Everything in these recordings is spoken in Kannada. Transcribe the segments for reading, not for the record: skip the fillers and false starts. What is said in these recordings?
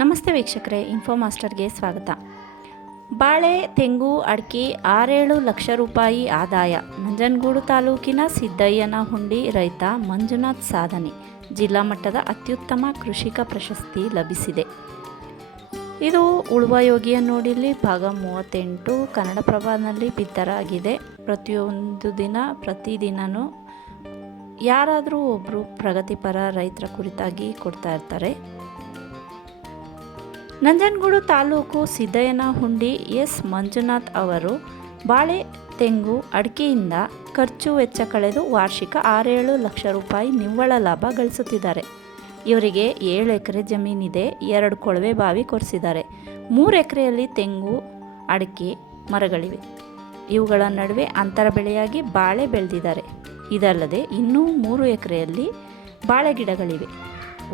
ನಮಸ್ತೆ ವೀಕ್ಷಕರೇ, ಇನ್ಫೋ ಮಾಸ್ಟರ್ಗೆ ಸ್ವಾಗತ. ಬಾಳೆ, ತೆಂಗು, ಅಡಿಕೆ 6-7 ಲಕ್ಷ ರೂಪಾಯಿ ಆದಾಯ. ನಂಜನಗೂಡು ತಾಲೂಕಿನ ಸಿದ್ದಯ್ಯನಹುಂಡಿ ರೈತ ಮಂಜುನಾಥ್ ಸಾಧನೆ. ಜಿಲ್ಲಾ ಮಟ್ಟದ ಅತ್ಯುತ್ತಮ ಕೃಷಿಕ ಪ್ರಶಸ್ತಿ ಲಭಿಸಿದೆ. ಇದು ಉಳುವ ಯೋಗಿಯ ನೋಡಿಲ್ಲಿ ಭಾಗ 38 ಕನ್ನಡಪ್ರಭನಲ್ಲಿ ಬಿತ್ತರಾಗಿದೆ. ಪ್ರತಿದಿನವೂ ಯಾರಾದರೂ ಒಬ್ಬರು ಪ್ರಗತಿಪರ ರೈತರ ಕುರಿತಾಗಿ ಕೊಡ್ತಾ ಇರ್ತಾರೆ. ನಂಜನಗೂಡು ತಾಲೂಕು ಸಿದ್ದಯ್ಯನಹುಂಡಿ ಎಸ್ ಮಂಜುನಾಥ್ ಅವರು ಬಾಳೆ, ತೆಂಗು, ಅಡಿಕೆಯಿಂದ ಖರ್ಚು ವೆಚ್ಚ ಕಳೆದು ವಾರ್ಷಿಕ 6-7 ಲಕ್ಷ ರೂಪಾಯಿ ನಿವ್ವಳ ಲಾಭ ಗಳಿಸುತ್ತಿದ್ದಾರೆ. ಇವರಿಗೆ 7 ಎಕರೆ ಜಮೀನಿದೆ. 2 ಕೊಳವೆ ಬಾವಿ ಕೊರೆಸಿದ್ದಾರೆ. 3 ಎಕರೆಯಲ್ಲಿ ತೆಂಗು, ಅಡಿಕೆ ಮರಗಳಿವೆ. ಇವುಗಳ ನಡುವೆ ಅಂತರ ಬೆಳೆಯಾಗಿ ಬಾಳೆ ಬೆಳೆದಿದ್ದಾರೆ. ಇದಲ್ಲದೆ ಇನ್ನೂ 3 ಎಕರೆಯಲ್ಲಿ ಬಾಳೆ ಗಿಡಗಳಿವೆ.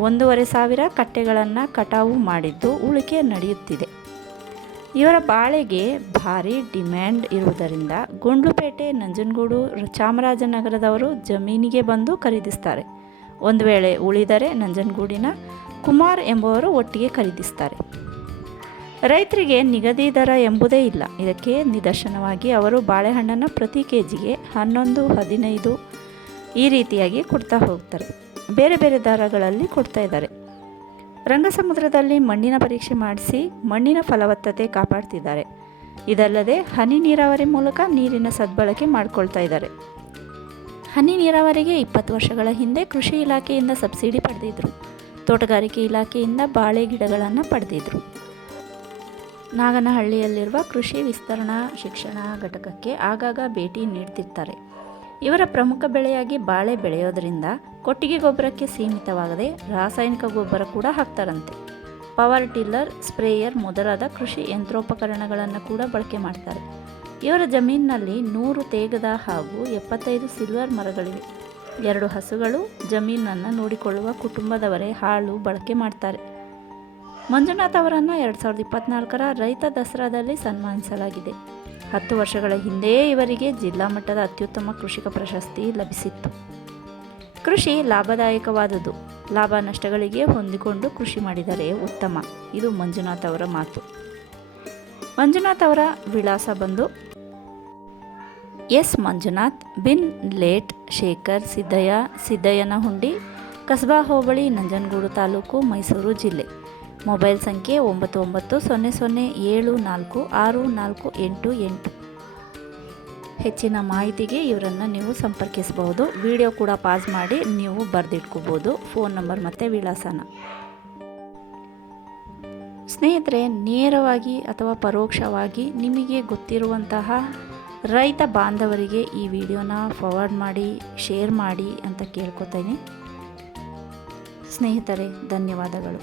1,500 ಕಟ್ಟೆಗಳನ್ನು ಕಟಾವು ಮಾಡಿದ್ದು ಉಳಿಕೆ ನಡೆಯುತ್ತಿದೆ. ಇವರ ಬಾಳೆಗೆ ಭಾರಿ ಡಿಮ್ಯಾಂಡ್ ಇರುವುದರಿಂದ ಗುಂಡ್ಲುಪೇಟೆ, ನಂಜನಗೂಡು, ಚಾಮರಾಜನಗರದವರು ಜಮೀನಿಗೆ ಬಂದು ಖರೀದಿಸ್ತಾರೆ. ಒಂದು ವೇಳೆ ಉಳಿದರೆ ನಂಜನಗೂಡಿನ ಕುಮಾರ್ ಎಂಬುವರು ಒಟ್ಟಿಗೆ ಖರೀದಿಸ್ತಾರೆ. ರೈತರಿಗೆ ನಿಗದಿ ದರ ಎಂಬುದೇ ಇಲ್ಲ. ಇದಕ್ಕೆ ನಿದರ್ಶನವಾಗಿ ಅವರು ಬಾಳೆಹಣ್ಣನ್ನು ಪ್ರತಿ ಕೆಜಿಗೆ 11-15 ಈ ರೀತಿಯಾಗಿ ಕೊಡ್ತಾ ಹೋಗ್ತಾರೆ. ಬೇರೆ ಬೇರೆ ದರಗಳಲ್ಲಿ ಕೊಡ್ತಾ ಇದ್ದಾರೆ. ರಂಗಸಮುದ್ರದಲ್ಲಿ ಮಣ್ಣಿನ ಪರೀಕ್ಷೆ ಮಾಡಿಸಿ ಮಣ್ಣಿನ ಫಲವತ್ತತೆ ಕಾಪಾಡ್ತಿದ್ದಾರೆ. ಇದಲ್ಲದೆ ಹನಿ ನೀರಾವರಿ ಮೂಲಕ ನೀರಿನ ಸದ್ಬಳಕೆ ಮಾಡಿಕೊಳ್ತಾ ಇದ್ದಾರೆ. ಹನಿ ನೀರಾವರಿಗೆ 20 ವರ್ಷಗಳ ಹಿಂದೆ ಕೃಷಿ ಇಲಾಖೆಯಿಂದ ಸಬ್ಸಿಡಿ ಪಡೆದಿದ್ದರು. ತೋಟಗಾರಿಕೆ ಇಲಾಖೆಯಿಂದ ಬಾಳೆ ಗಿಡಗಳನ್ನು ಪಡೆದಿದ್ದರು. ನಾಗನಹಳ್ಳಿಯಲ್ಲಿರುವ ಕೃಷಿ ವಿಸ್ತರಣಾ ಶಿಕ್ಷಣ ಘಟಕಕ್ಕೆ ಆಗಾಗ ಭೇಟಿ ನೀಡ್ತಿರ್ತಾರೆ. ಇವರ ಪ್ರಮುಖ ಬೆಳೆಯಾಗಿ ಬಾಳೆ ಬೆಳೆಯೋದರಿಂದ ಕೊಟ್ಟಿಗೆ ಗೊಬ್ಬರಕ್ಕೆ ಸೀಮಿತವಾಗದೆ ರಾಸಾಯನಿಕ ಗೊಬ್ಬರ ಕೂಡ ಹಾಕ್ತಾರಂತೆ. ಪವರ್ ಟಿಲ್ಲರ್, ಸ್ಪ್ರೇಯರ್ ಮೊದಲಾದ ಕೃಷಿ ಯಂತ್ರೋಪಕರಣಗಳನ್ನು ಕೂಡ ಬಳಕೆ ಮಾಡ್ತಾರೆ. ಇವರ ಜಮೀನಿನಲ್ಲಿ 100 ತೇಗದ ಹಾಗೂ 75 ಸಿಲ್ವರ್ ಮರಗಳಿವೆ. 2 ಹಸುಗಳು. ಜಮೀನನ್ನು ನೋಡಿಕೊಳ್ಳುವ ಕುಟುಂಬದವರೇ ಹಾಳು ಬಳಕೆ ಮಾಡ್ತಾರೆ. ಮಂಜುನಾಥ್ ಅವರನ್ನು 2024ರ ರೈತ ದಸರಾದಲ್ಲಿ ಸನ್ಮಾನಿಸಲಾಗಿದೆ. 10 ವರ್ಷಗಳ ಹಿಂದೆಯೇ ಇವರಿಗೆ ಜಿಲ್ಲಾ ಮಟ್ಟದ ಅತ್ಯುತ್ತಮ ಕೃಷಿಕ ಪ್ರಶಸ್ತಿ ಲಭಿಸಿತ್ತು. ಕೃಷಿ ಲಾಭದಾಯಕವಾದುದು. ಲಾಭ ನಷ್ಟಗಳಿಗೆ ಹೊಂದಿಕೊಂಡು ಕೃಷಿ ಮಾಡಿದರೆ ಉತ್ತಮ. ಇದು ಮಂಜುನಾಥ್ ಅವರ ಮಾತು. ಮಂಜುನಾಥ್ ಅವರ ವಿಳಾಸ ಬಂದು ಎಸ್ ಮಂಜುನಾಥ್ ಬಿನ್ ಲೇಟ್ ಶೇಖರ್ ಸಿದ್ದಯ್ಯನಹುಂಡಿ, ಕಸಬಾ ಹೋಬಳಿ, ನಂಜನಗೂಡು ತಾಲೂಕು, ಮೈಸೂರು ಜಿಲ್ಲೆ. ಮೊಬೈಲ್ ಸಂಖ್ಯೆ 9900746488. ಹೆಚ್ಚಿನ ಮಾಹಿತಿಗೆ ಇವರನ್ನು ನೀವು ಸಂಪರ್ಕಿಸಬಹುದು. ವಿಡಿಯೋ ಕೂಡ ಪಾಸ್ ಮಾಡಿ ನೀವು ಬರೆದಿಟ್ಕೋಬೋದು ಫೋನ್ ನಂಬರ್ ಮತ್ತು ವಿಳಾಸನ. ಸ್ನೇಹಿತರೆ, ನೇರವಾಗಿ ಅಥವಾ ಪರೋಕ್ಷವಾಗಿ ನಿಮಗೆ ಗೊತ್ತಿರುವಂತಹ ರೈತ ಬಾಂಧವರಿಗೆ ಈ ವಿಡಿಯೋನ ಫಾರ್ವರ್ಡ್ ಮಾಡಿ, ಶೇರ್ ಮಾಡಿ ಅಂತ ಕೇಳ್ಕೊತೀನಿ. ಸ್ನೇಹಿತರೆ, ಧನ್ಯವಾದಗಳು.